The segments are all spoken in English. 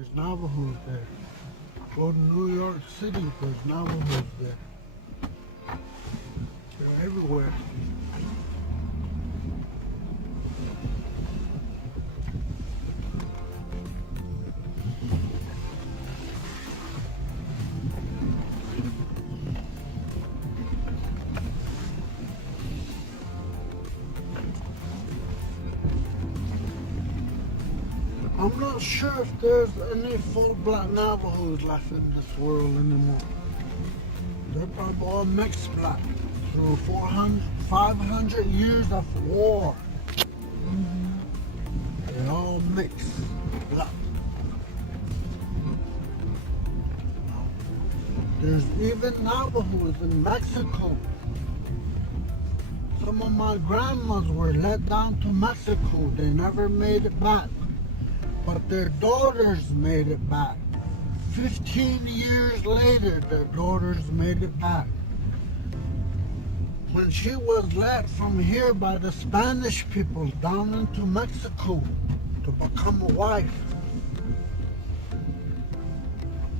There's Navajos there. Go to New York City, there's Navajos there. They're everywhere. I'm not sure if there's any full black Navajos left in this world anymore. They're probably all mixed black through 400, 500 years of war. They all mixed black. There's even Navajos in Mexico. Some of my grandmas were let down to Mexico. They never made it back. But their daughters made it back. 15 years later, their daughters made it back. When she was led from here by the Spanish people down into Mexico to become a wife,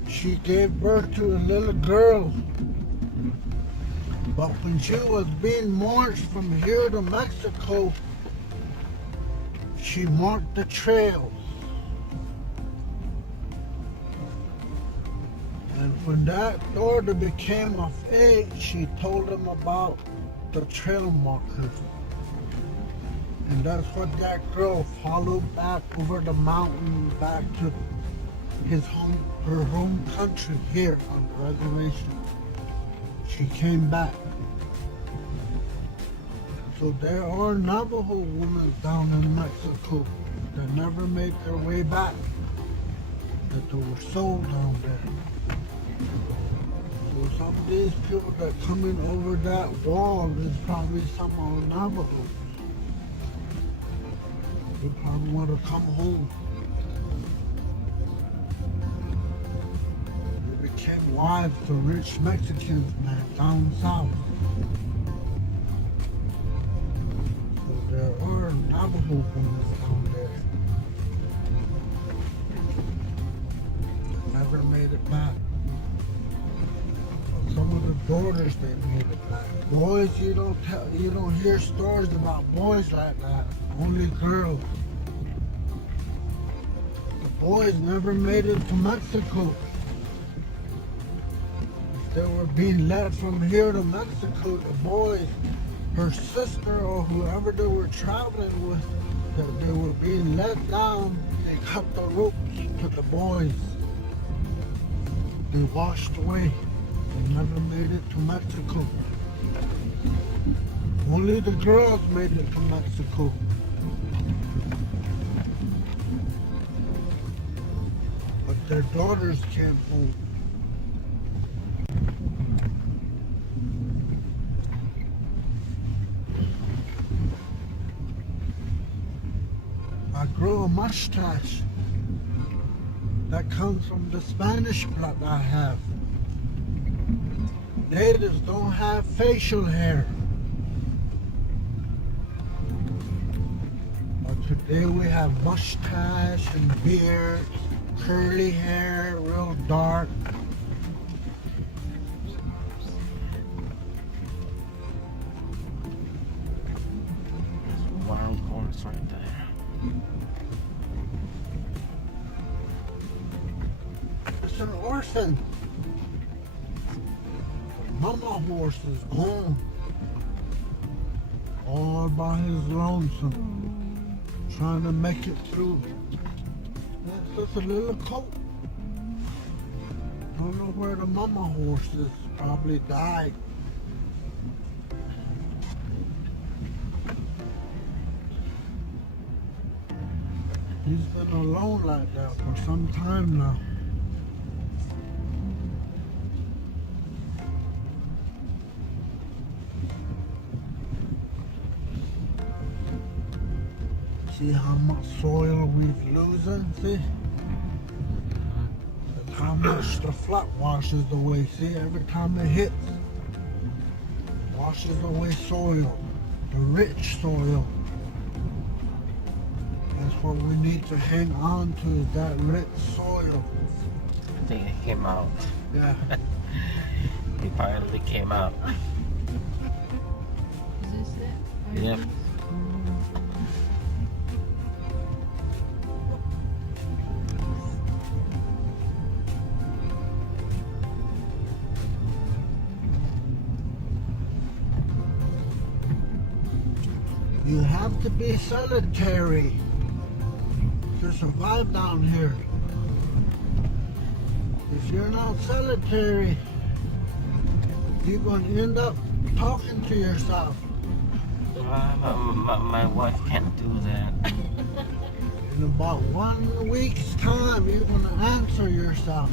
she gave birth to a little girl. But when she was being marched from here to Mexico, she marked the trails. And when that daughter became of age, she told them about the trail markers. And that's what that girl followed back over the mountain, back to her home country here on the reservation. She came back. So there are Navajo women down in Mexico that never made their way back, that they were sold down there. So some of these people that coming over that wall is probably some of the Navajos. They probably want to come home. They became wives to rich Mexicans, man, down south. So there are Navajo women down there. Never made it back. Some of the daughters, they made it back. Boys, you don't hear stories about boys like that. Only girls. The boys never made it to Mexico. If they were being led from here to Mexico, the boys, her sister or whoever they were traveling with, that they were being let down, they cut the ropes to the boys. They washed away. They never made it to Mexico. Only the girls made it to Mexico. But their daughters came home. I grew a mustache that comes from the Spanish blood I have. Natives don't have facial hair. But today we have mustache and beard, curly hair, real dark. There's a wild horse right there. It's an orphan. Mama horse is home, all by his lonesome, trying to make it through. That's just a little colt. Don't know where the mama horse is. Probably died. He's been alone like that for some time now. See how much soil we've losing, see? And how much the flood washes away, see? Every time it hits, washes away soil, the rich soil. That's what we need to hang on to, is that rich soil. I think it came out. Yeah. It finally came out. Is this it? Yep. You have to be solitary to survive down here. If you're not solitary, you're going to end up talking to yourself. My wife can't do that. In about 1 week's time, you're going to answer yourself.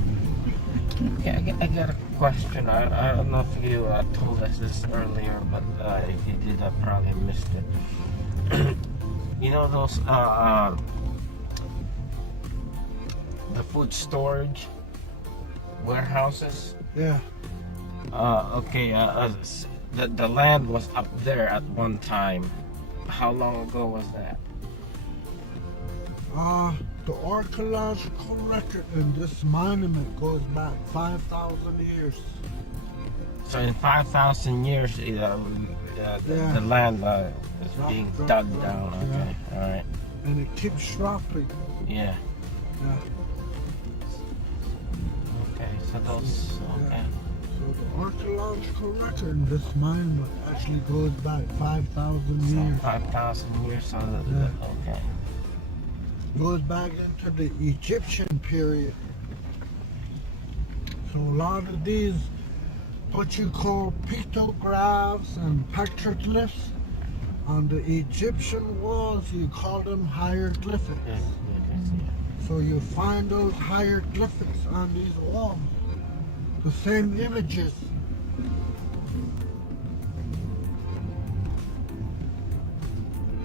Okay, I got a question. I don't know if you told us this earlier, but if you did, I probably missed it. You know those the food storage warehouses? Yeah. Okay. The land was up there at one time. How long ago was that? The archaeological record in this monument goes back 5,000 years. So in 5,000 years, Yeah. the land is being Drop, dug drop, down. yeah. Okay, all right. And it keeps dropping. Yeah. Yeah. Okay. So those. Okay. So the archaeological record in this monument actually goes back 5,000 So years. 5,000 years. So Yeah. okay. Goes back into the Egyptian period. So a lot of these, what you call pictographs and petroglyphs, on the Egyptian walls, you call them hieroglyphics. Yes, yes, yes. So you find those hieroglyphics on these walls, the same images.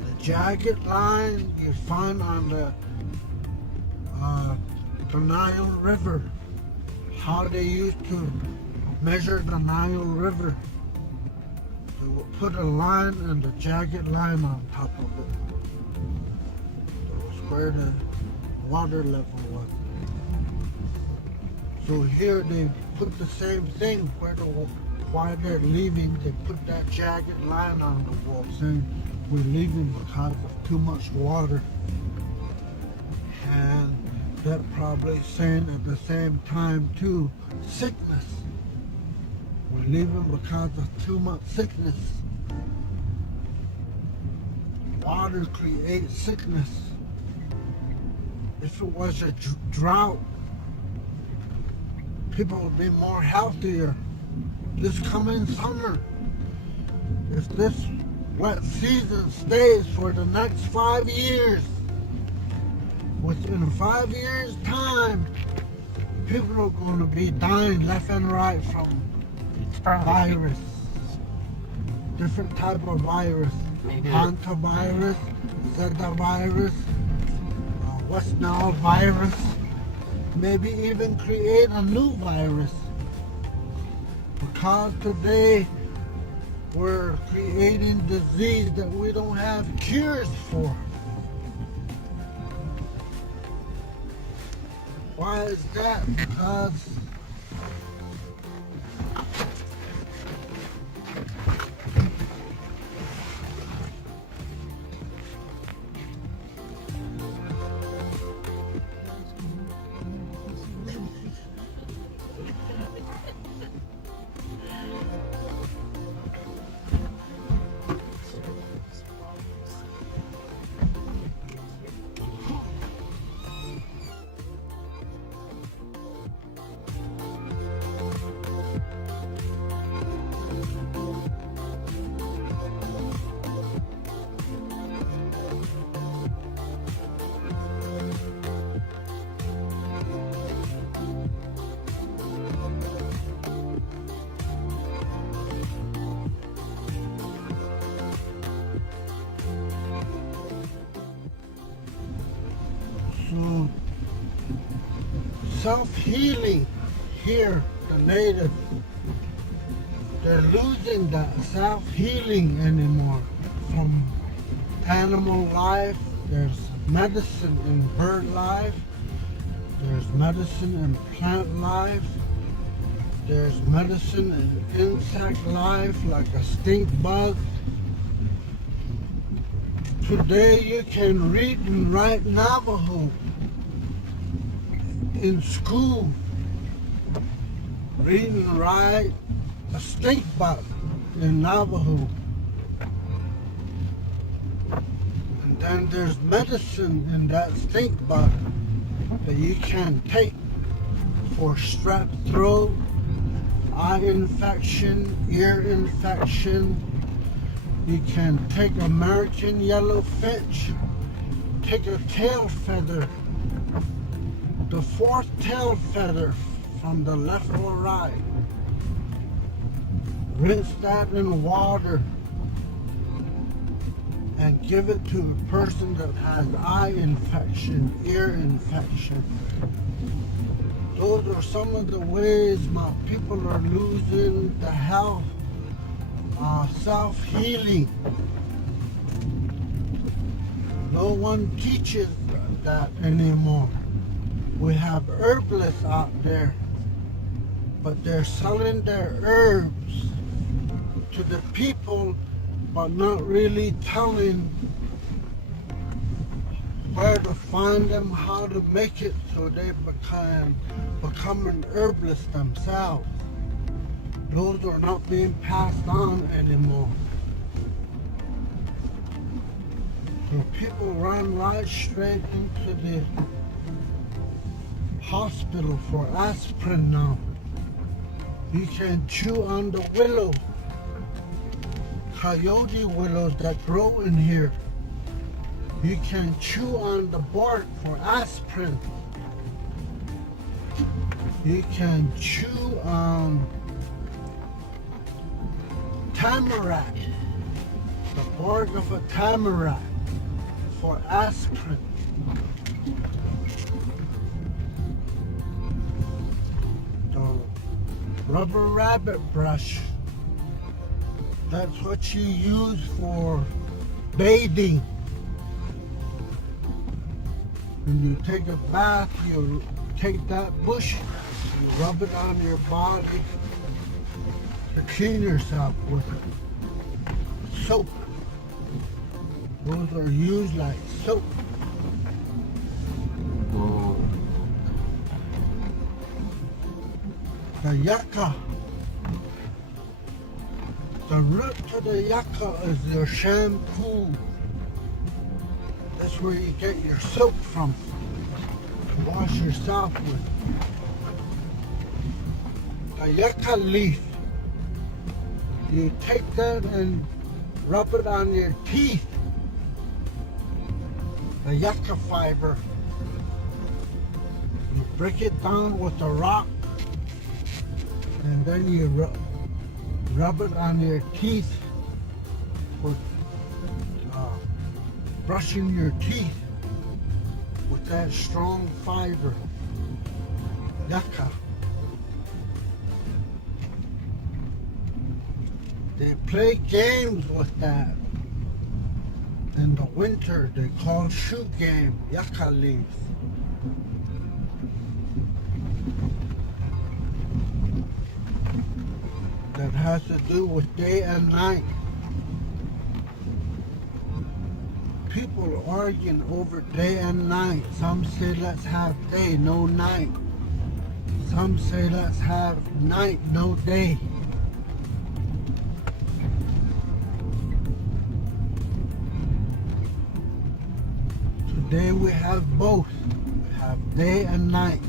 The jagged line you find on the Nile River, how they used to measure the Nile River. They would put a line and a jagged line on top of it. That was where the water level was. So here they put the same thing while they're leaving, they put that jagged line on the wall saying we're leaving because of too much water. And they're probably saying at the same time too, sickness. We're leaving because of too much sickness. Water creates sickness. If it was a drought, people would be more healthier. This coming summer, if this wet season stays for the next 5 years, within 5 years' time, people are going to be dying left and right from virus. Different type of virus. Maybe Hantavirus, Zeta virus, West Nile virus, maybe even create a new virus. Because today we're creating disease that we don't have cures for. Why is that? Because so self-healing here, the natives, they're losing that self-healing anymore. From animal life, there's medicine in bird life. There's medicine in plant life. There's medicine in insect life, like a stink bug. Today you can read and write Navajo in school. Read and write a stink bug in Navajo. And then there's medicine in that stink bug that you can take for strep throat, eye infection, ear infection. You can take American yellow finch, take a tail feather, the fourth tail feather from the left or right. Rinse that in water and give it to a person that has eye infection, ear infection. Those are some of the ways my people are losing the health, self-healing. No one teaches that anymore. We have herbalists out there, but they're selling their herbs to the people, but not really telling where to find them, how to make it, so they become an herbalist themselves. Those are not being passed on anymore. So people run right straight into the hospital for aspirin now. You can chew on the willow, coyote willows that grow in here. You can chew on the bark for aspirin. You can chew on tamarack, the bark of a tamarack for aspirin. The rubber rabbit brush, that's what you use for bathing. When you take a bath, you take that bush, you rub it on your body to clean yourself with it. Soap. Those are used like soap. Oh, The yucca. The root to the yucca is your shampoo. That's where you get your soap from to wash yourself with. The yucca leaf. You take that and rub it on your teeth. The yucca fiber. You break it down with a rock, and then you rub it on your teeth with brushing your teeth with that strong fiber. Yucca. They play games with that. In the winter, they call shoe game, yucca leaf. That has to do with day and night. People arguing over day and night. Some say let's have day, no night. Some say let's have night, no day. Today we have both. We have day and night.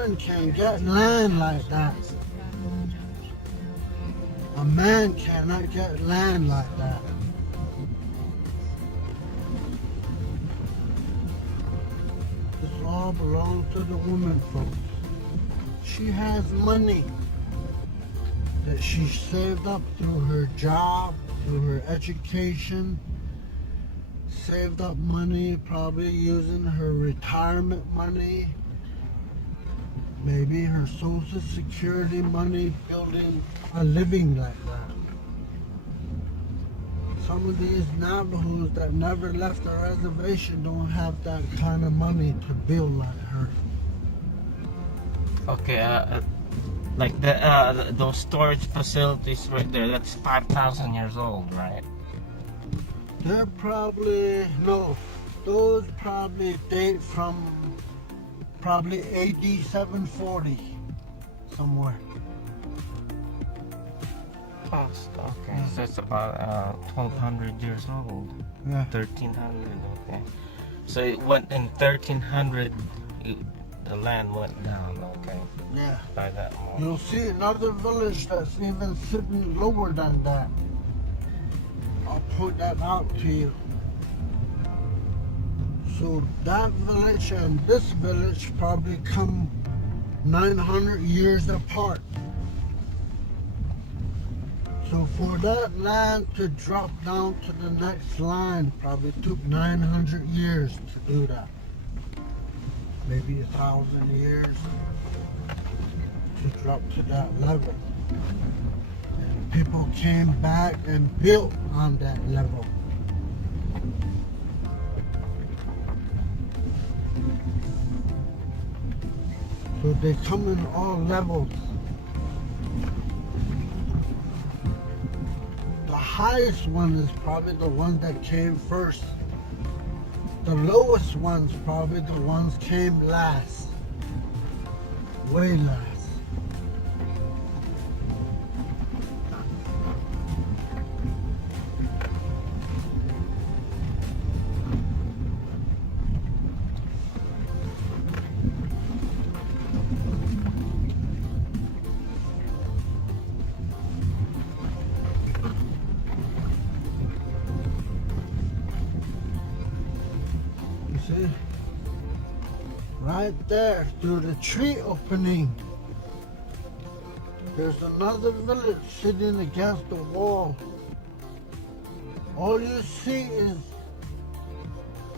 woman can get land like that. A man cannot get land like that. This all belongs to the woman, folks. She has money that she saved up through her job, through her education, saved up money, probably using her retirement money, maybe her social security money, building a living like that. Some of these Navajos that never left the reservation don't have that kind of money to build like her. Okay, like those storage facilities right there, that's 5,000 years old, right? They're probably, no, those probably date from probably AD 740 somewhere. Past, okay. So it's about 1,200 years old. Yeah. 1,300, okay. So it went in 1,300, the land went down, okay. Yeah. By that more. You'll see another village that's even sitting lower than that. I'll point that out to you. So that village and this village probably come 900 years apart. So for that land to drop down to the next line probably took 900 years to do that. Maybe 1,000 years to drop to that level. And people came back and built on that level. So they come in all levels. The highest one is probably the one that came first. The lowest ones probably the ones came last. Way last. See? Right there through the tree opening. There's another village sitting against the wall. All you see is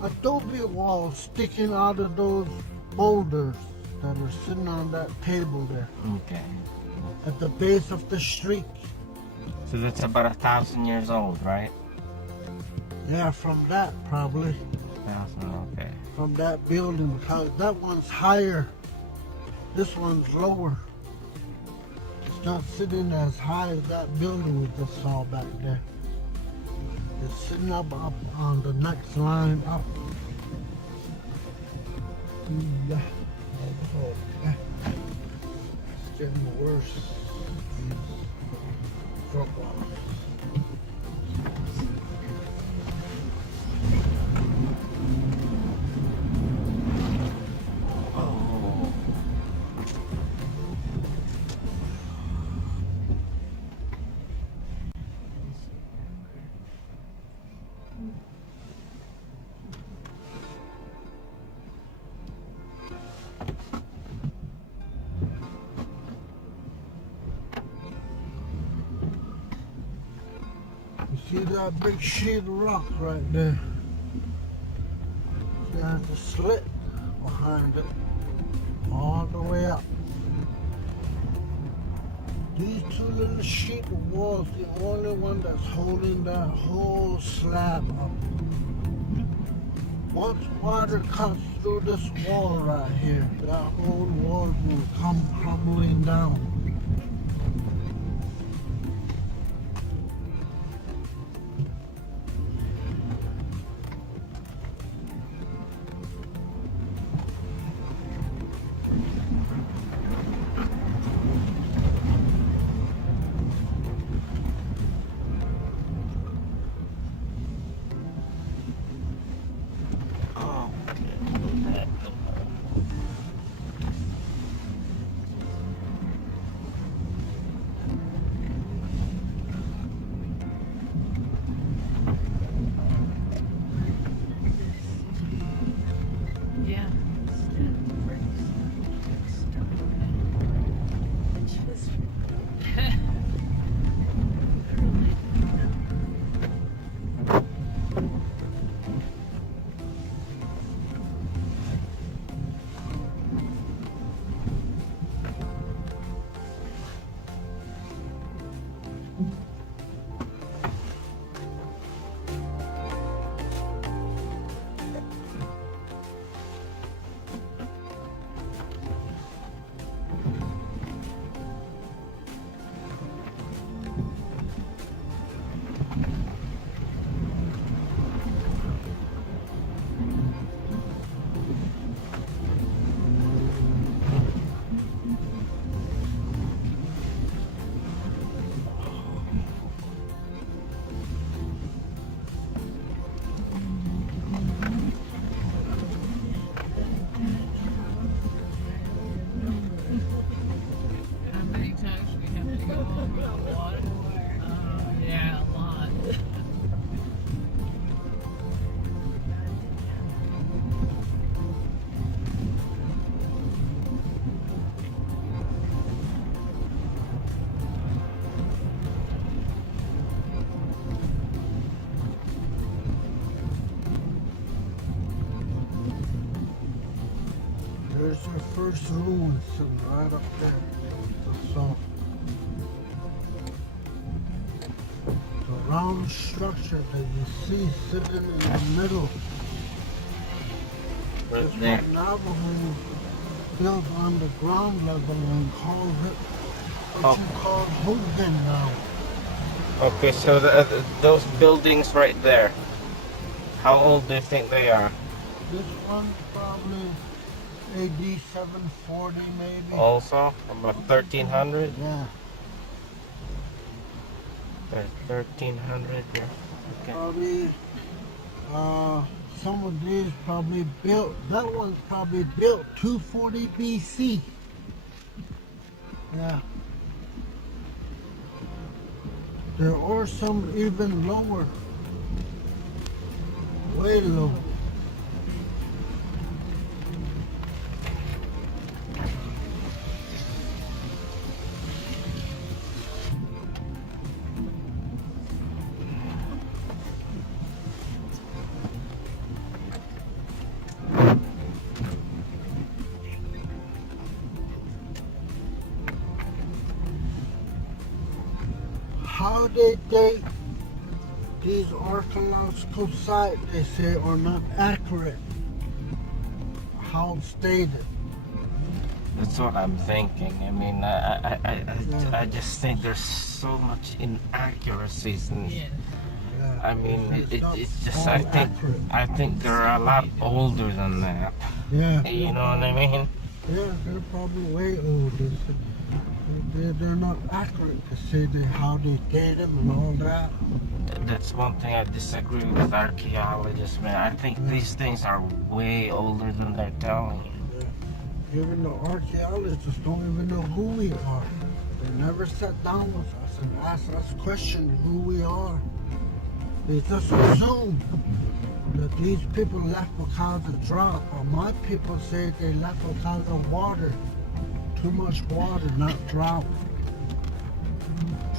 adobe walls sticking out of those boulders that are sitting on that table there Okay. at the base of the street. So that's about 1,000 years old, right? Yeah, from that probably. 1,000, okay. From that building, because that one's higher. This one's lower. It's not sitting as high as that building we just saw back there. It's sitting up on the next line up. Yeah. Oh, yeah. It's getting worse. Football. You see that big sheet of rock right there? There's a slit behind it, all the way up. These two little sheet of walls, the only one that's holding that whole slab up. Once water cuts through this wall right here, that whole wall will come crumbling down. first ruins sitting right up there. So the round structure that you see sitting in the middle Right is there. what Navajo built on the ground level and calls it what you call Hogan now. Okay, so those buildings right there, how old do you think they are? This one's probably AD 740 maybe. Also, about 1300? Yeah. 1300, yeah. Okay. Probably some of these probably built, that one's probably built 240 BC. Yeah. There are some even lower, way low. How they date these archaeological sites, they say, are not accurate. How it's stated. That's what I'm thinking. I mean, I just think there's so much inaccuracies, and Yeah. I mean, not it's just all I think they're a lot older than that. Yeah. You know what I mean? Yeah, they're probably way older. They're not accurate to say how they date them and all that. That's one thing I disagree with archaeologists, man. I think these things are way older than they're telling you. Yeah. Even the archaeologists don't even know who we are. They never sat down with us and asked us questions who we are. They just assume that these people left because of drought, or my people say they left because of water. Too much water, not drought.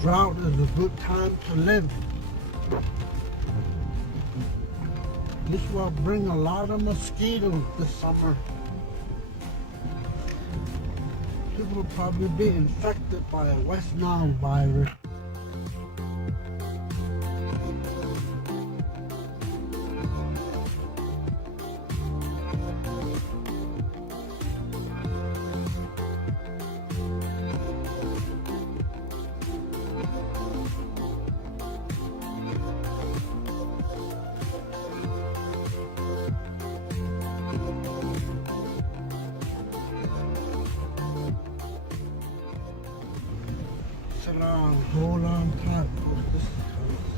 Drought is a good time to live. This will bring a lot of mosquitoes this summer. People will probably be infected by a West Nile virus. Whole long time. This is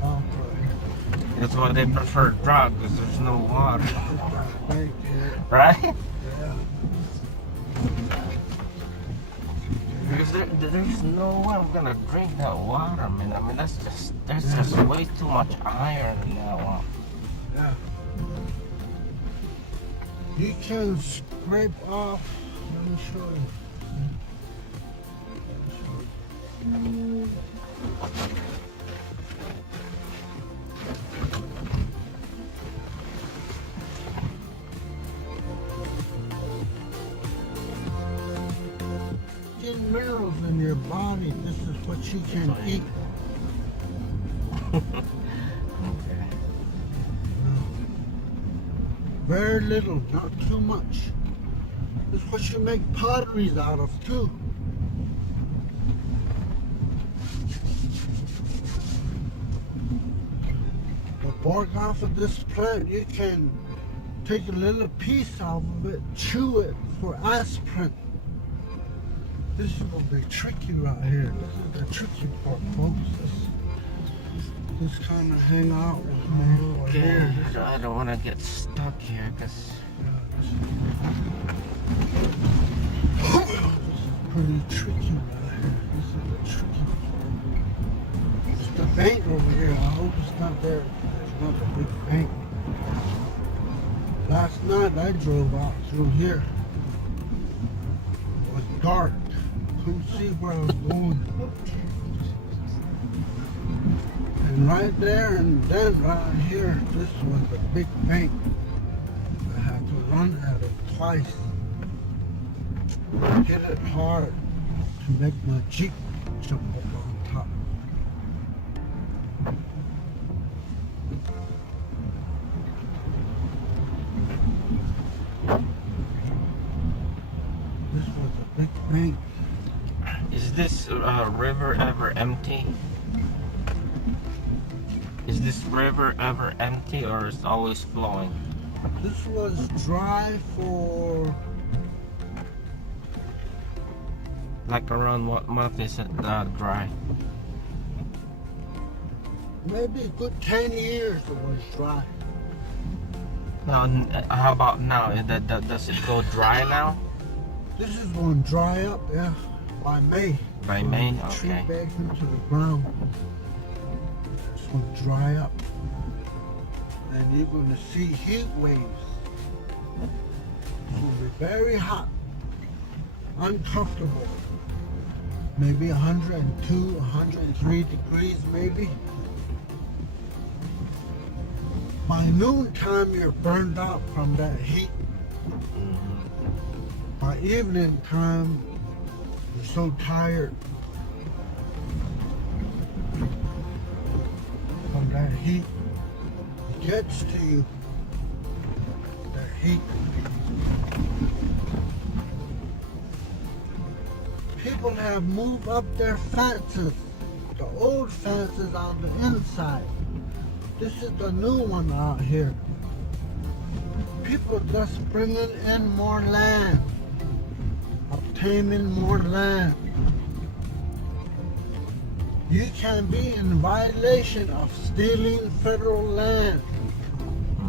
south right That's why they prefer drought, because there's no water. here. Right? Yeah. Because there's no way I'm gonna drink that water, man. I mean, there's just way too much iron in that one. Yeah. You can scrape off. Let me show you. Get minerals in your body. This is what you can eat. Okay. Very little, not too much. This is what you make potteries out of too. The bark off of this plant, you can take a little piece off of it, chew it for aspirin. This is gonna be tricky right here. This is the tricky part, folks. This kind of hang out with me. Okay. Here. I don't want to get stuck here, because This is pretty tricky right here. This is the tricky part. It's the bank over here. I hope it's not there. There's not a big bank. Last night I drove out through here. It was dark. Couldn't see where I was going. And right there and then right here, this was a big bank. I had to run at it twice. hit it hard to make my Jeep jump up on top. This was a big bank. Is this river ever empty? Is this river ever empty or is it always flowing? This was dry for Like around what month is it dry? maybe a good 10 years it was dry. Now, how about now? Does it go dry now? This is going to dry up, yeah, by May. By When May? the tree Okay. back into the ground. It's going to dry up. And you're going to see heat waves. It's going to be very hot, uncomfortable. Maybe 102, 103 degrees maybe. By noontime, you're burned out from that heat. By evening time, you're so tired from that heat. It gets to you. That heat. People have moved up their fences. The old fences on the inside. This is the new one out here. People just bringing in more land. Obtaining more land. You can be in violation of stealing federal land.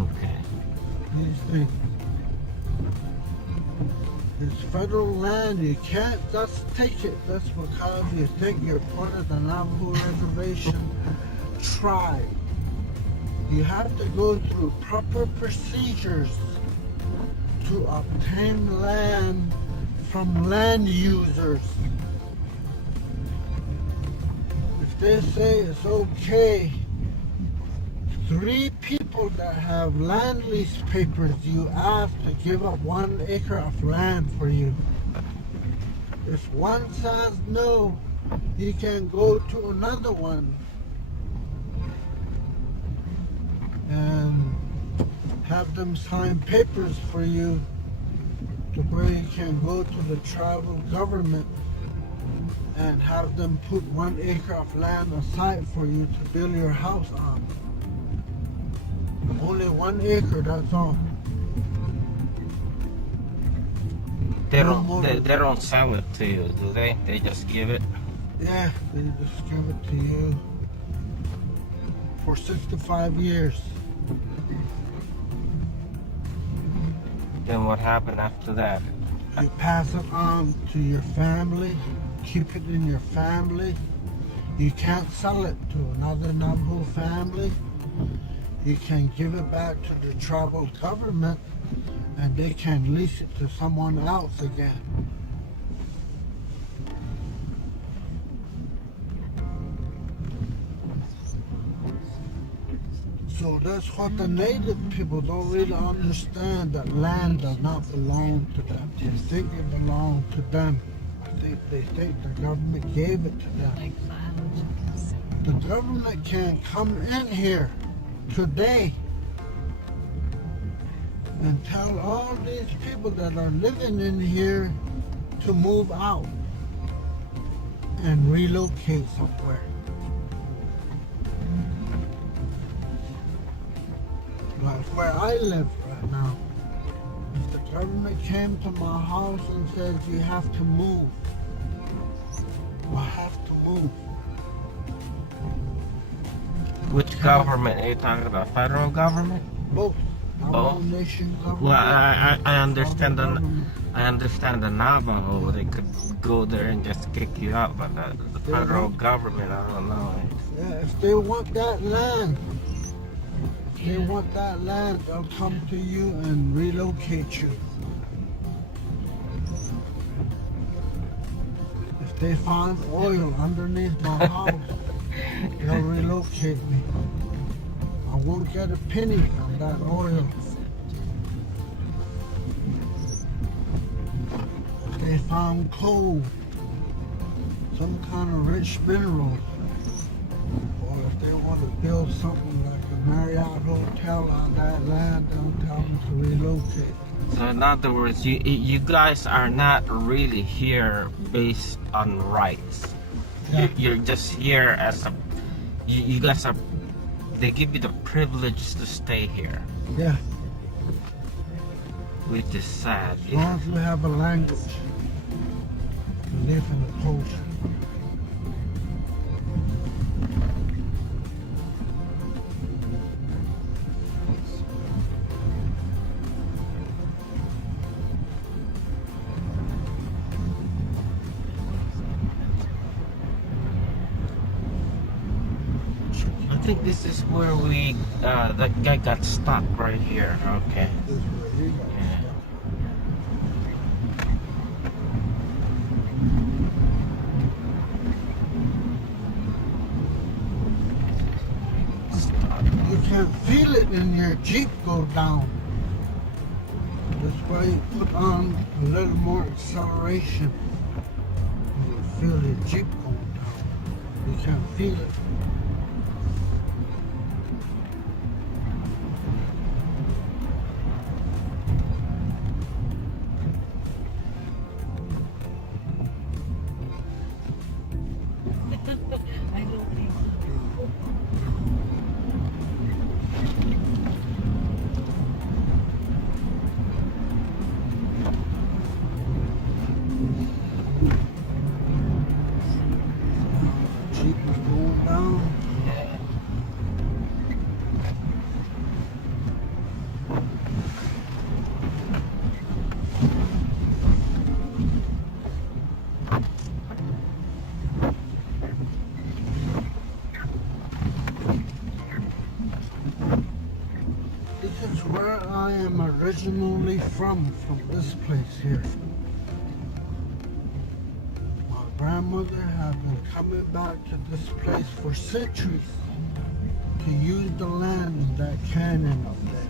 Okay. These things. It's federal land. You can't just take it just because you think you're part of the Navajo Reservation tribe. You have to go through proper procedures to obtain land from land users. If they say it's okay, 3 people that have land lease papers, you ask to give up 1 acre of land for you. If one says no, you can go to another one and have them sign papers for you to where you can go to the tribal government and have them put 1 acre of land aside for you to build your house on. Only 1 acre, that's all. They No don't more. they don't sell it to you, do they? They just give it. Yeah, they just give it to you for 65 years. Then what happened after that? You pass it on to your family, keep it in your family. You can't sell it to another Navajo family. You can give it back to the tribal government and they can lease it to someone else again. So that's what the native people don't really understand, that land does not belong to them. They think it belongs to them. They think the government gave it to them. The government can come in here today and tell all these people that are living in here to move out and relocate somewhere. Like where I live right now. If the government came to my house and said you have to move, I have to move. Which government are you talking about? Federal government? Both. Both? Nation government. Well, I understand federal the government. I understand the Navajo. They could go there and just kick you out, but the federal government, I don't know. Yeah, if they want that land, they'll come to you and relocate you. If they find oil underneath my house, they'll relocate me. I won't get a penny from that oil. If they they found coal, some kind of rich minerals, or if they want to build something like a Marriott hotel on that land, they'll tell them to relocate. So in other words, you guys are not really here based on rights. Yeah. You're just here as a. You guys are. They give you the privilege to stay here, Yeah, which is sad. as long as we have a language, we live in a culture. I think this is where we. That guy got stuck right here. Okay. This is where he got Yeah. stuck. You can feel it in your Jeep go down. That's why you put on a little more acceleration. You feel your Jeep going down. You can feel it. I don't think Jeep is going down. Yeah. This is where I am originally from this place here. My grandmother had been coming back to this place for centuries to use the land in that canyon up there.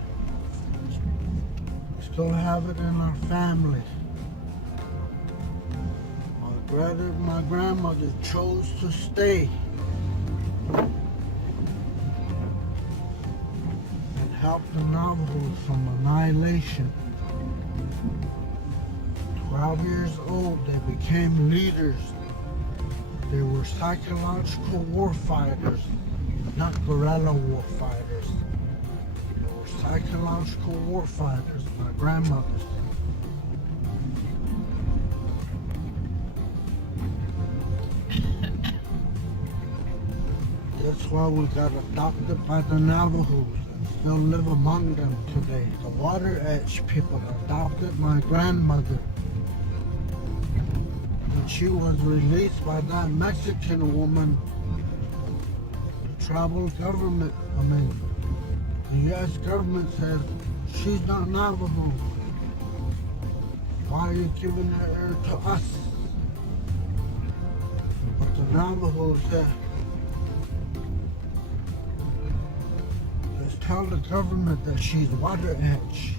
We still have it in our family. My grandmother chose to stay and help the Navajos from annihilation. 12 years old, they became leaders. They were psychological war fighters, not guerrilla war fighters. They were psychological war fighters, my grandmothers. That's why we got adopted by the Navajos and still live among them today. The Water Edge people adopted my grandmother. When she was released by that Mexican woman, the tribal government, the U.S. government says, she's not Navajo. Why are you giving her to us? But the Navajos said, just tell the government that she's Water Edge.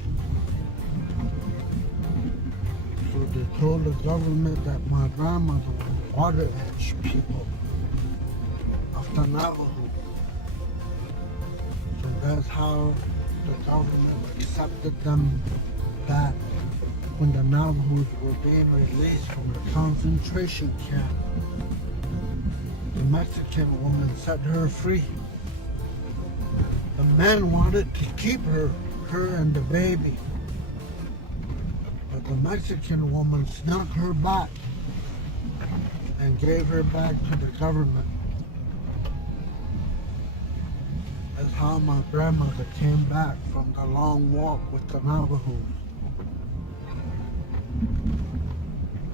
So they told the government that my grandmother was Water Edge people of the Navajo. So that's how the government accepted them back when the Navajos were being released from the concentration camp. The Mexican woman set her free. The men wanted to keep her and the baby. But the Mexican woman snuck her back and gave her back to the government. That's how my grandmother came back from the long walk with the Navajos.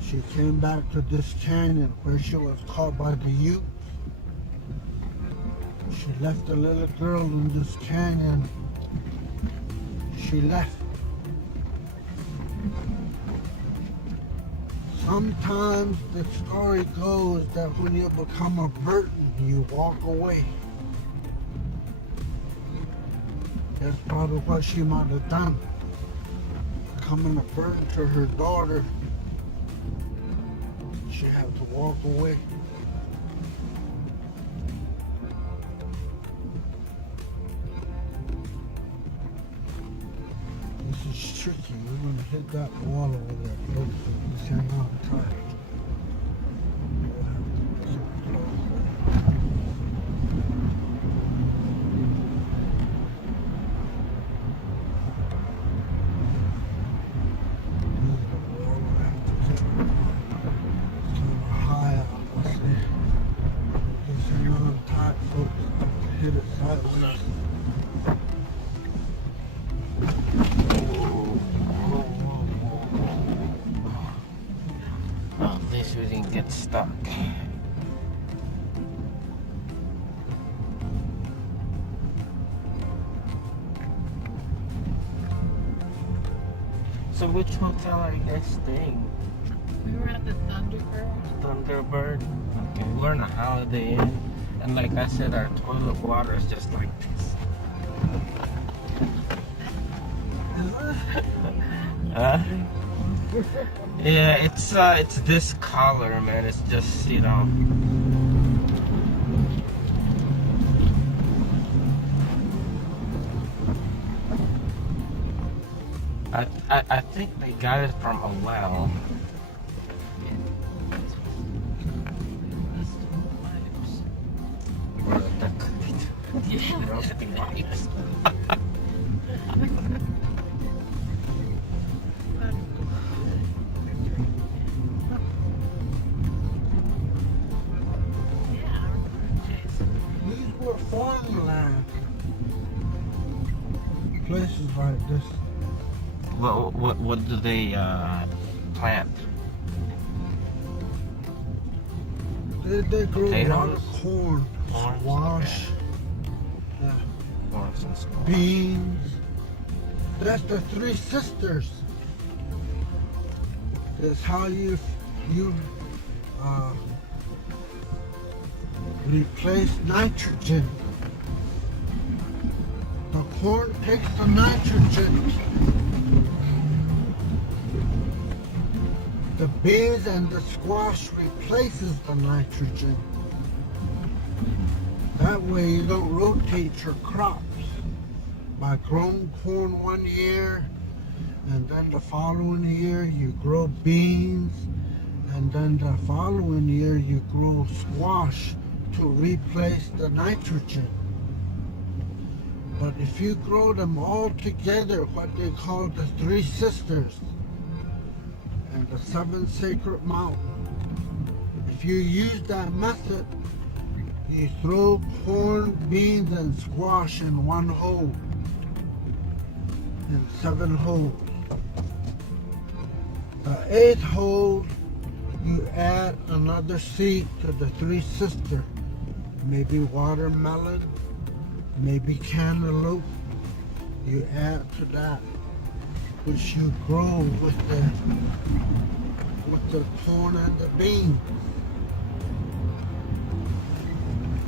She came back to this canyon where she was caught by the Utes. She left a little girl in this canyon. She left. Sometimes the story goes that when you become a burden, you walk away. That's probably what she might have done. Becoming a burden to her daughter. She had to walk away. This is tricky. We're gonna hit that wall over there, folks. Just hang on tight. We'll have to keep close. This is the wall we have to hit. It's kind of high, honestly. Just hang on tight, folks. Hit it sideways. Oh, at least we didn't get stuck. So which hotel are you guys staying? We were at the Thunderbird. Thunderbird? Okay, we're in a Holiday Inn. And like I said, our toilet water is just like this. Yeah, it's this color, man. It's just, you know. I think they got it from a well. Or that could be the roasting pipes. These were farmland. Places like this. What do they plant? They grow a lot of Potatoes? corn, Corn, squash, yeah, Corns and squash. beans. That's the Three Sisters. That's how you replace nitrogen. The corn takes the nitrogen. The beans and the squash replaces the nitrogen. That way you don't rotate your crops. By growing corn one year, and then the following year you grow beans, and then the following year you grow squash to replace the nitrogen. But if you grow them all together, what they call the Three Sisters and the Seven Sacred Mountains, if you use that method, you throw corn, beans, and squash in one hole, in 7 holes. The 8th hole, you add another seed to the Three Sisters, maybe watermelon, maybe cantaloupe. You add to that, which you grow with the corn and the beans.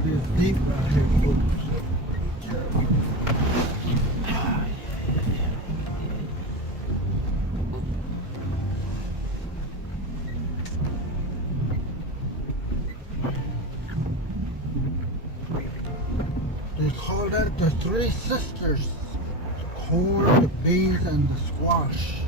It's deep out here, folks. Be careful. They call that the Three Sisters. The corn, the beans, and the squash.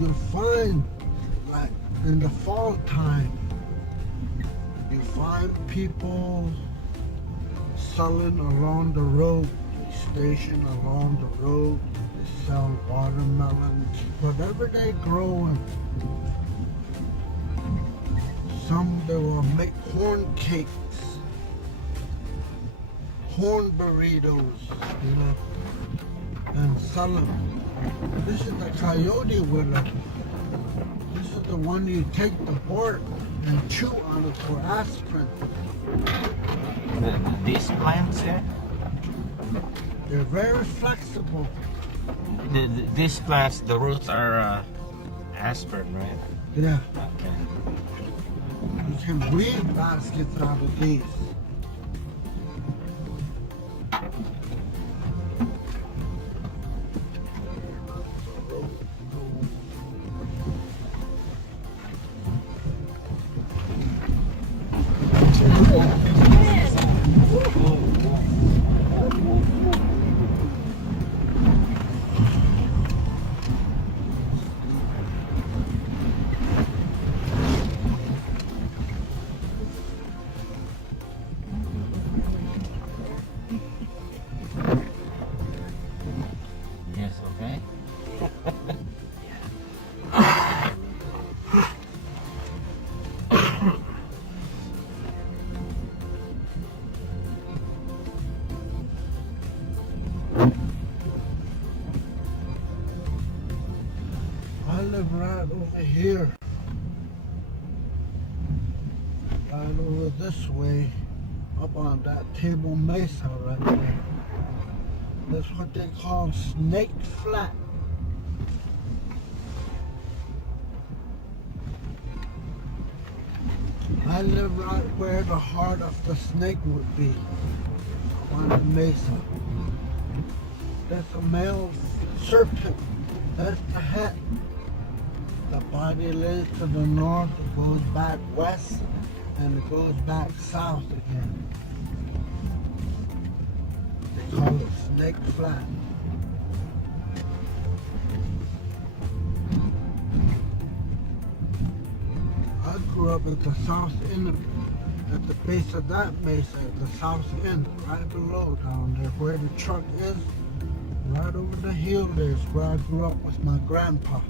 You'll find, like in the fall time, you find people selling along the road. They station along the road. They sell watermelons, whatever they growing. Some they will make corn cakes, corn burritos, you know, and sell them. This is the coyote willow. This is the one you take the bark and chew on it for aspirin. These plants here? They're very flexible. These plants, the roots are aspirin, right? Yeah, Okay. you can breed baskets out of these. Yes, okay. I live right over here, right over this way, up on that Table Mesa right there. That's what they call Snake Flat. I live right where the heart of the snake would be, on the mesa. That's a male serpent. That's the head. The body lays to the north, it goes back west, and it goes back south again. They call it Snake Flat. I grew up at the south end, at the base of that mesa, at the south end, right below down there, where the truck is, right over the hill there is where I grew up with my grandpa.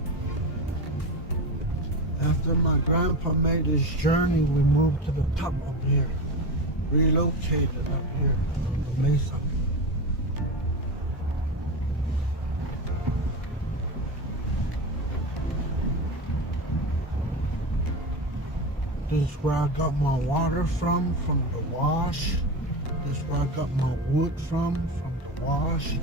After my grandpa made his journey, we moved to the top up here, relocated up here on the mesa. This is where I got my water from the wash. This is where I got my wood from the wash.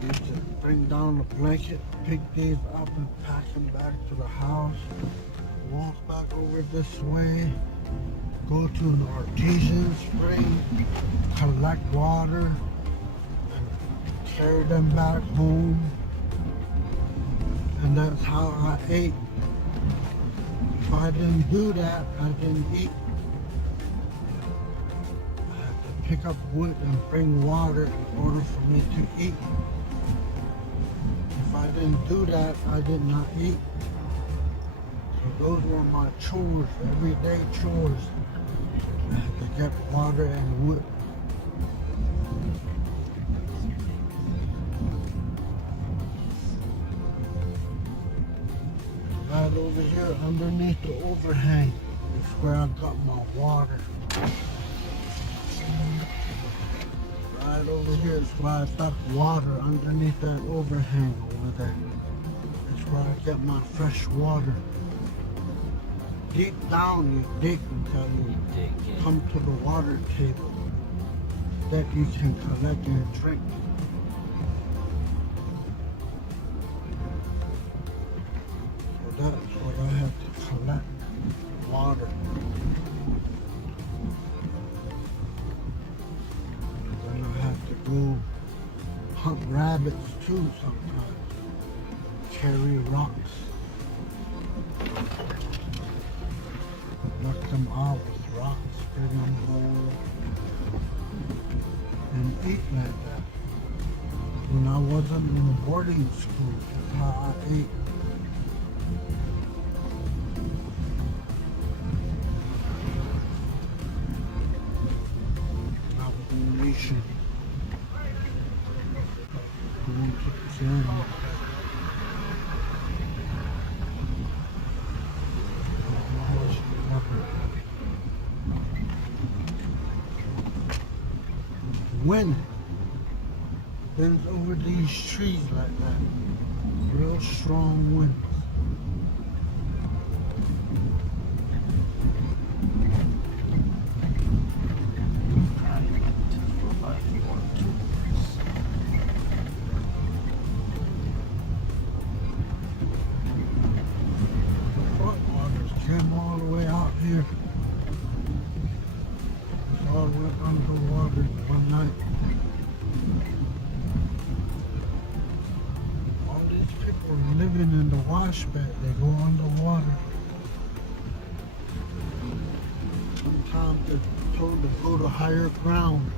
Used to bring down the blanket, pick these up and pack them back to the house. Walk back over this way. Go to an artesian spring, collect water, and carry them back home. And that's how I ate. If I didn't do that, I didn't eat. I had to pick up wood and bring water in order for me to eat. If I didn't do that, I did not eat. So those were my chores, everyday chores. I had to get water and wood. Right over here underneath the overhang is where I got my water. Right over here is where I duck water underneath that overhang over there. That's where I get my fresh water. Deep down you dig until you come to the water table that you can collect and drink. That's what I have to collect, water. Then I have to go hunt rabbits too sometimes. Carry rocks. Knock them out with rocks, bring them home, and eat like that. When I wasn't in boarding school, that's how I ate. Going to the channel. Wind bends over these trees like that. Real strong wind. living in the wash bed. They go underwater. Sometimes they're told to go to higher ground.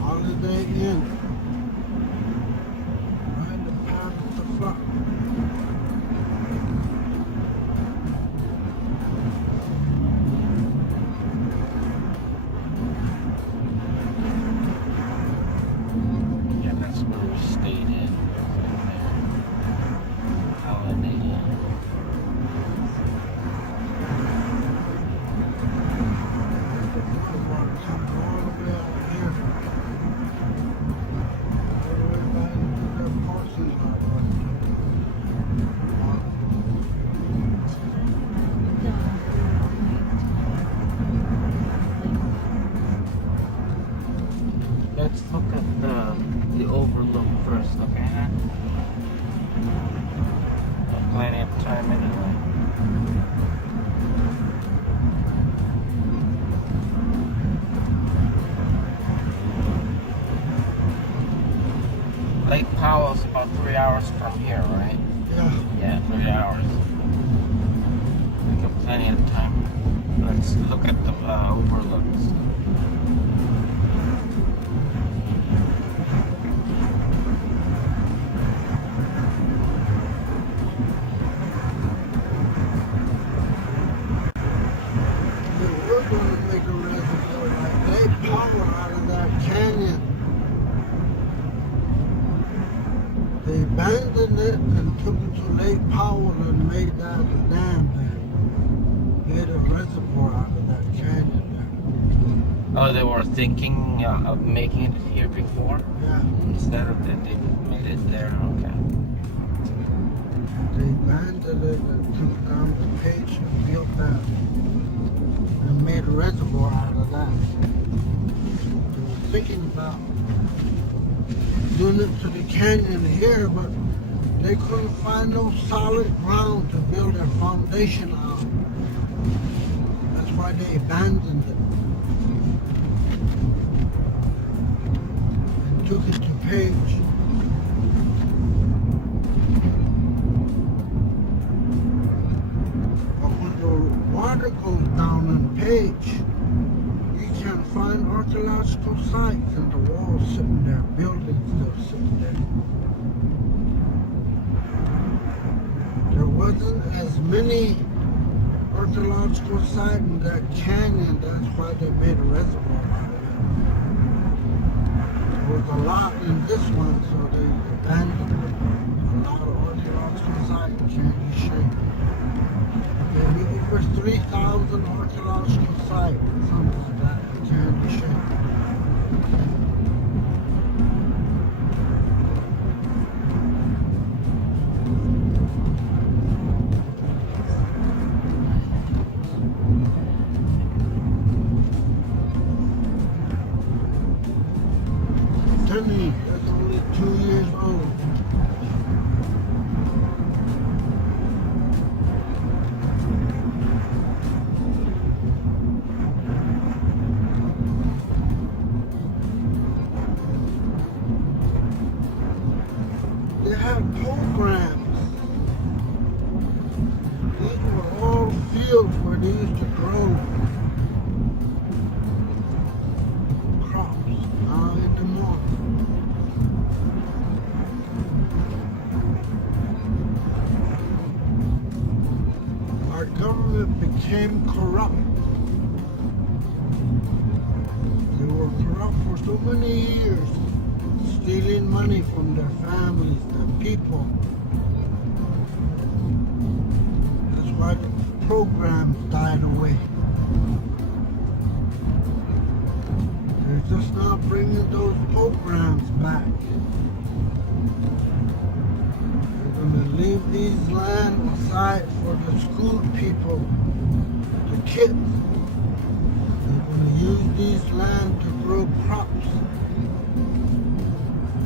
Holiday Inn. Right upon the flock. Yeah, that's where we stayed in. Holiday Inn. Water coming all the way out here. All the way back into the parking lot. Let's look at the overlook first, okay? Got plenty of time anyway. Lake Powell's about 3 hours from here, right? Yeah. Yeah, 3 hours. We got plenty of time. Let's look at the overlooks. They were going to make a reservoir like Lake Powell out of that canyon. They abandoned it and took it to Lake Powell and made that a dam there. Made a reservoir out of that canyon Oh, they were thinking of making it here before? there. Yeah. Instead of that, they made it there. Okay. They abandoned it and took down the page and built that and made a reservoir out of that. They were thinking about doing it to the canyon here, but they couldn't find no solid ground to build their foundation on. That's why they abandoned it. And took it to Page. But when the water goes down in Page, you can't find archaeological sites and the walls sitting there, buildings still sitting there. There wasn't as many archaeological sites in that canyon, that's why they made a reservoir out of it. There was a lot in this one, so they abandoned it. A lot of archaeological sites in Candy Shape. Maybe over 3,000 archaeological sites, something like that, in Candy Shape. Timmy, that's only 2 years old. They had programs. These were all fields where they used to grow crops in the morning. became corrupt. They were corrupt for so many years, stealing money from their families, their people. That's why the program died away. They're just not bringing those programs back. They're going to leave these land aside for the school people, the kids. They're going to use these land to grow crops,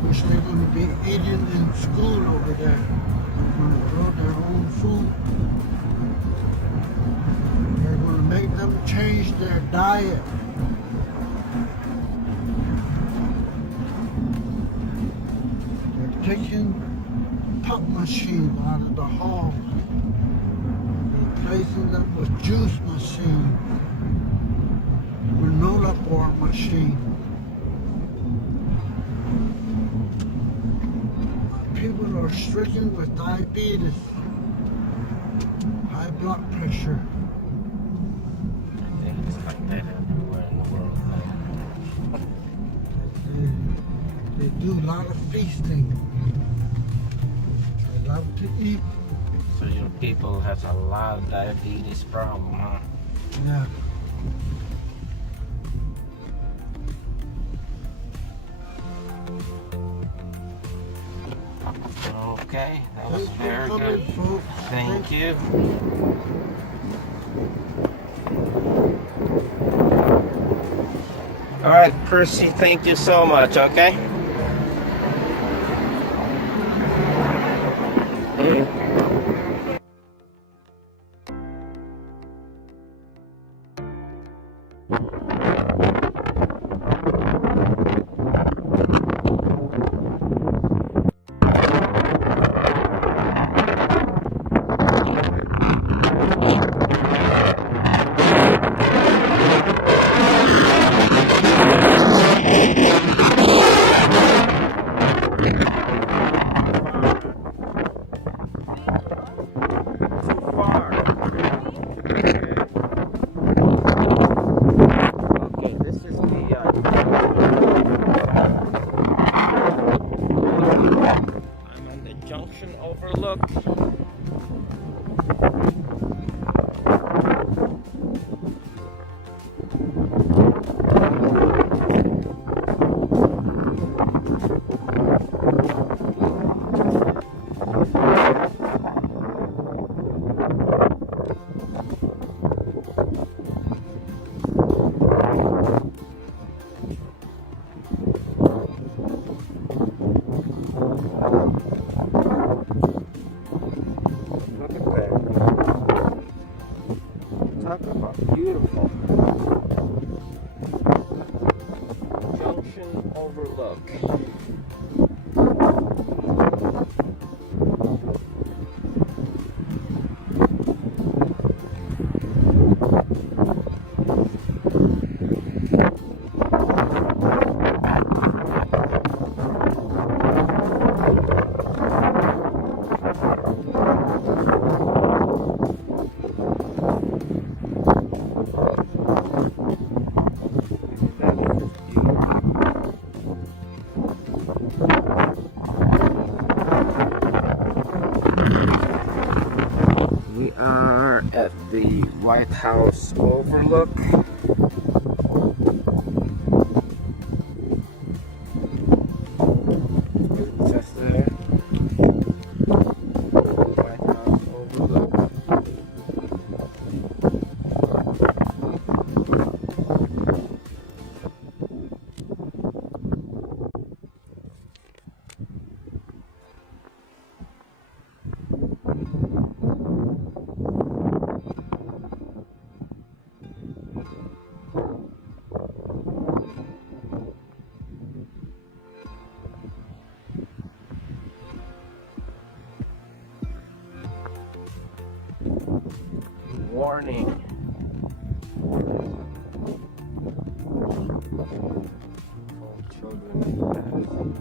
which they're going to be eating in school over there. They're going to grow their own food. They're going to make them change their diet. They're taking pop machines out of the halls, replacing them with juice machines, granola bar machines. People are stricken with diabetes, high blood pressure. I think it's like that everywhere in the world now. They do a lot of feasting. They love to eat. So your people has a lot of diabetes problem, huh? Yeah. Okay, that was Thanks very for good. coming, folks. Thank you. All right, Percy, thank you so much, okay? Okay, this is the I'm on the junction overlook. Look at that. Talk about beautiful. Junction overlook. We are at the White House overlook. It says there. White House overlook. Warning. All children in class.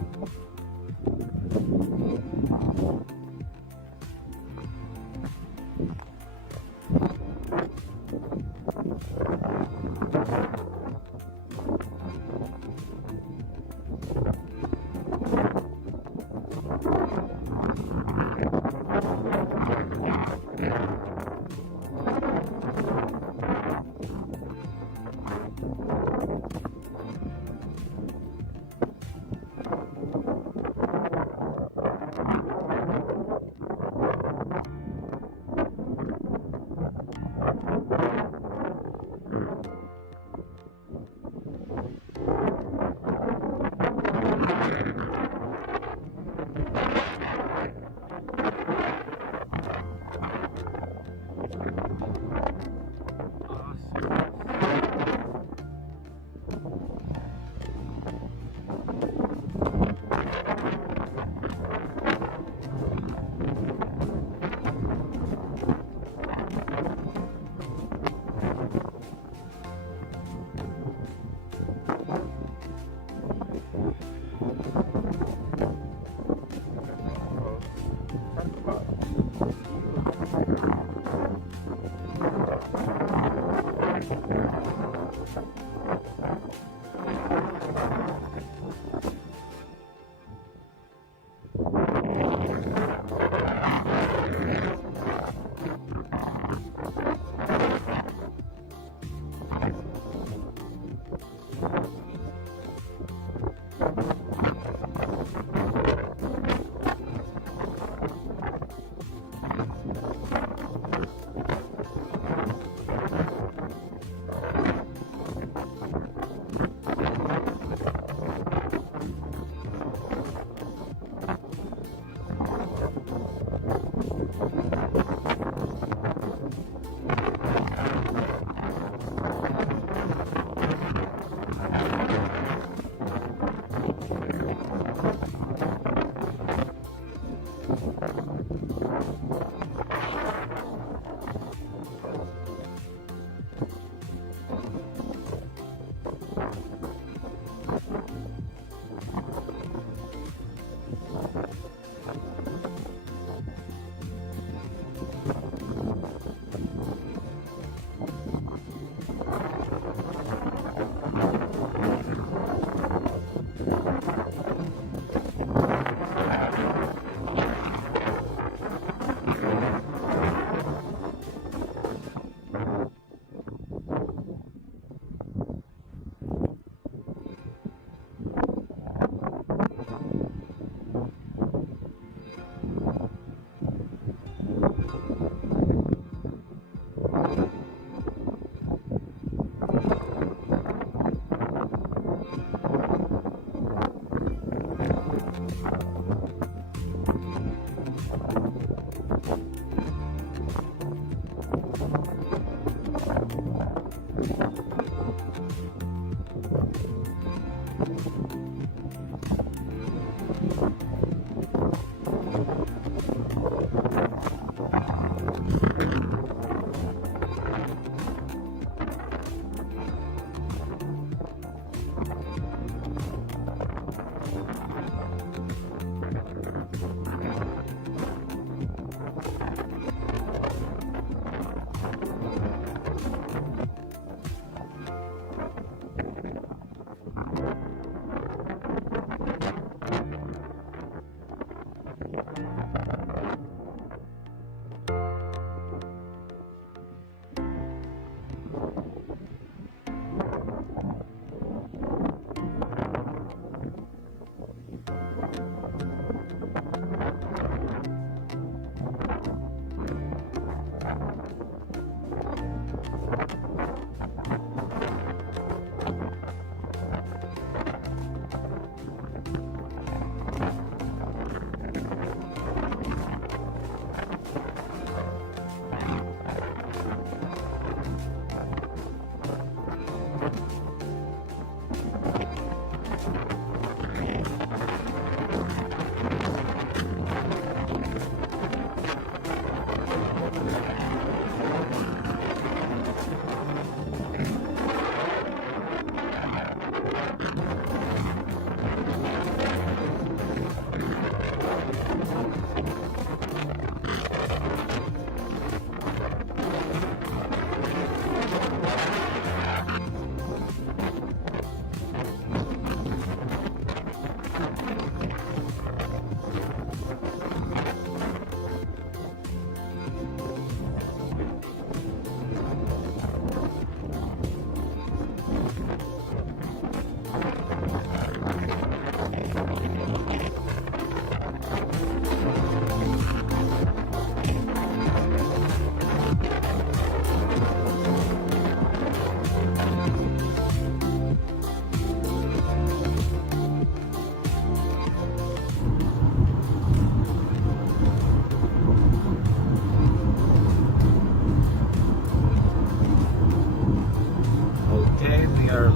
Okay, we are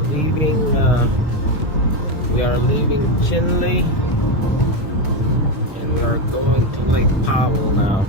leaving Chelly, and we are going to Lake Powell now.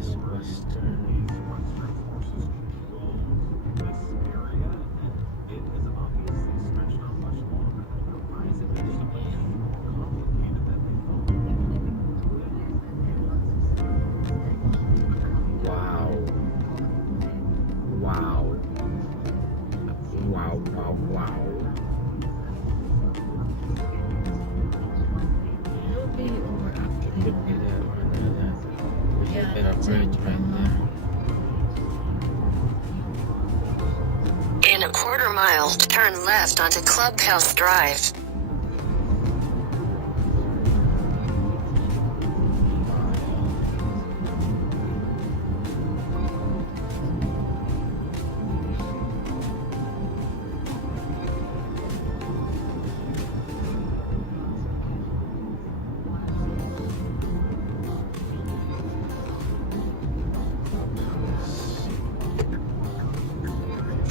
Best Western. Wow. Wow. Wow, wow, wow. It'll be over after Could be that or that. There's Yeah, a bit of that's bridge it. right there. In a quarter mile, turn left onto Clubhouse Drive.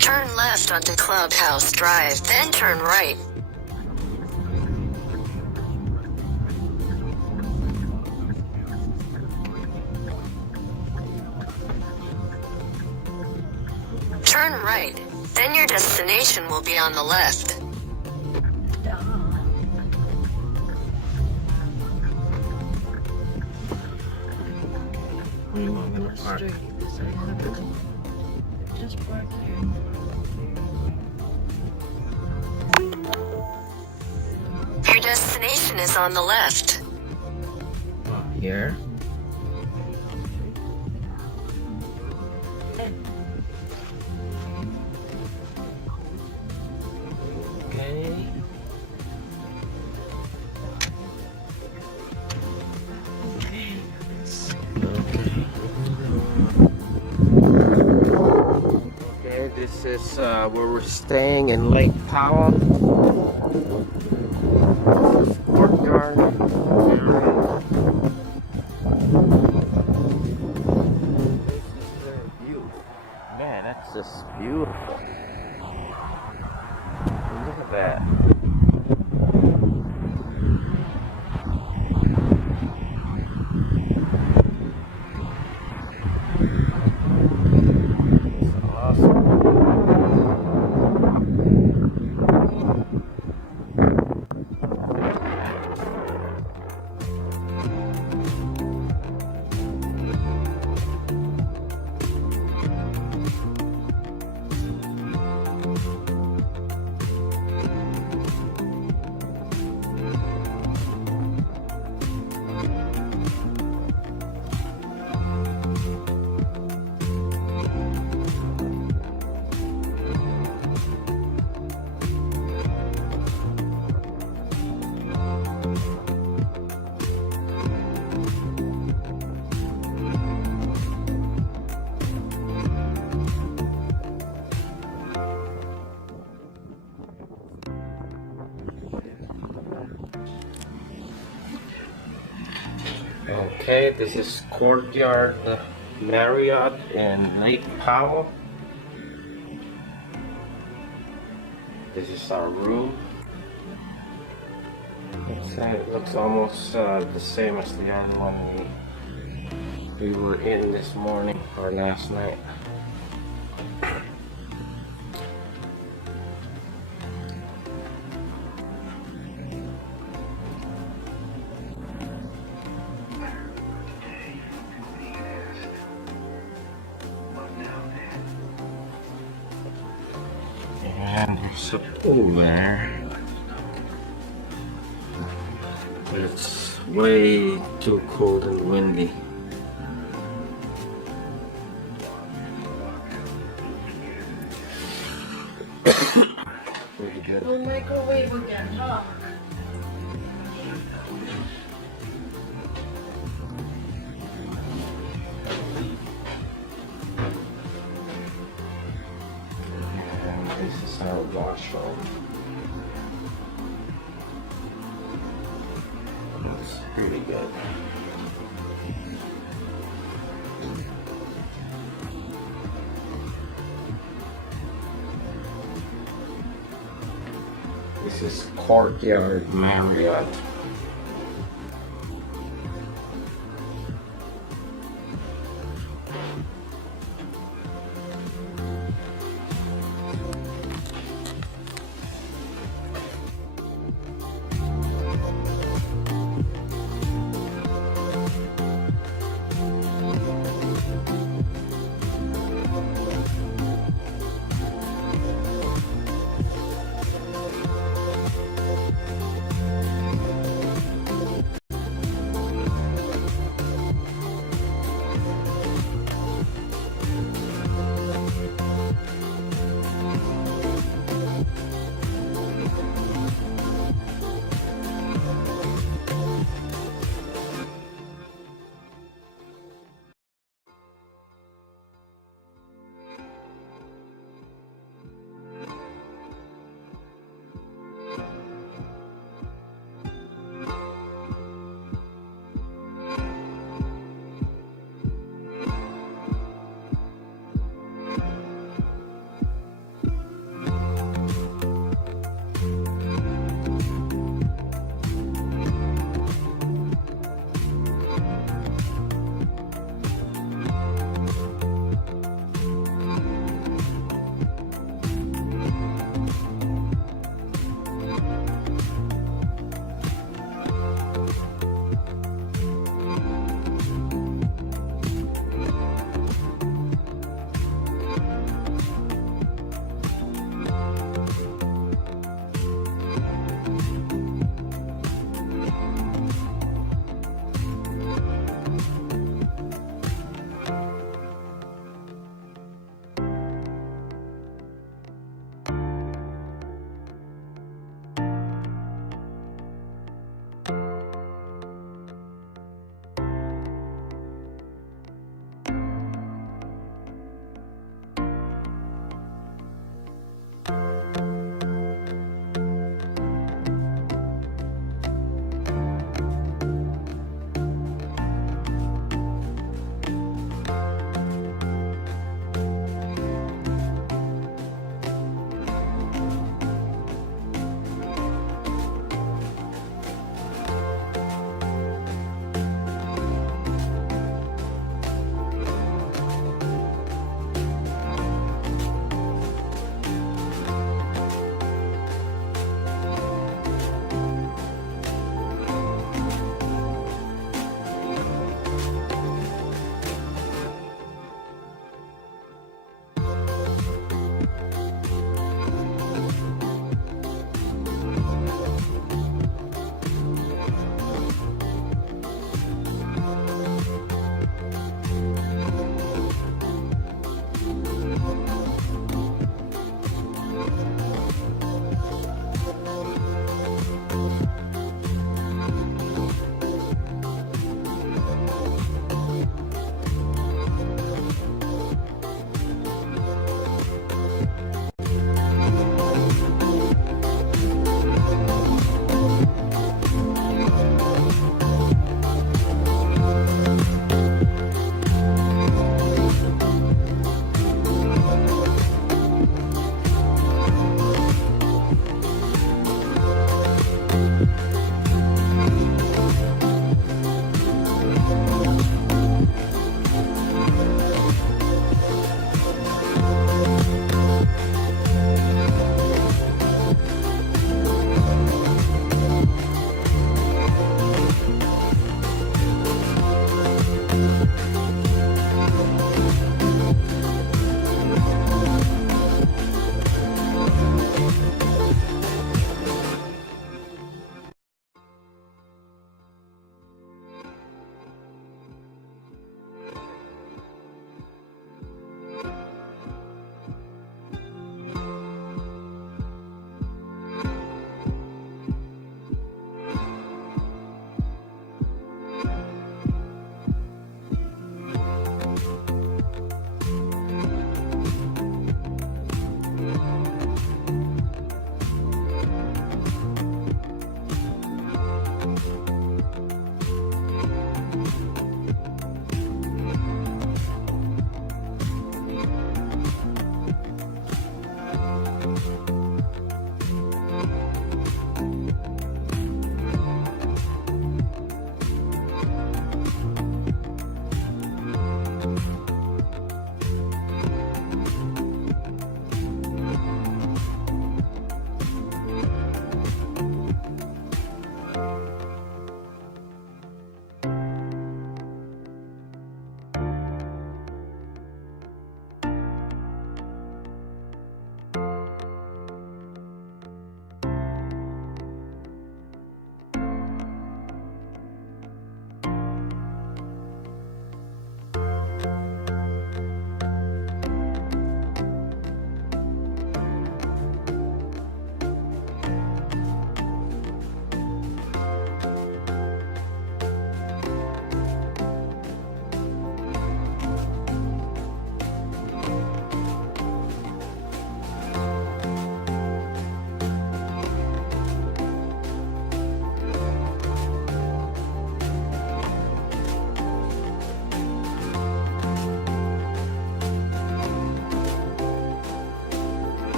Turn left onto Clubhouse Drive, then turn right. Turn right, then your destination will be on the left. Where you want me Go to park? straight, because I have to just park here. Your destination is on the left. Here? Okay. Okay, this is where we're staying in Lake Powell. This is courtyard. Man, that's just beautiful. Look at that. Okay, this is Courtyard Marriott in Lake Powell. This is our room. It looks almost the same as the other one we were in this morning or last night. And there's a pool there, but it's way too cold and windy. Pretty good. We'll microwave again, huh? And this is our washroom. Looks pretty good. This is Courtyard Marriott.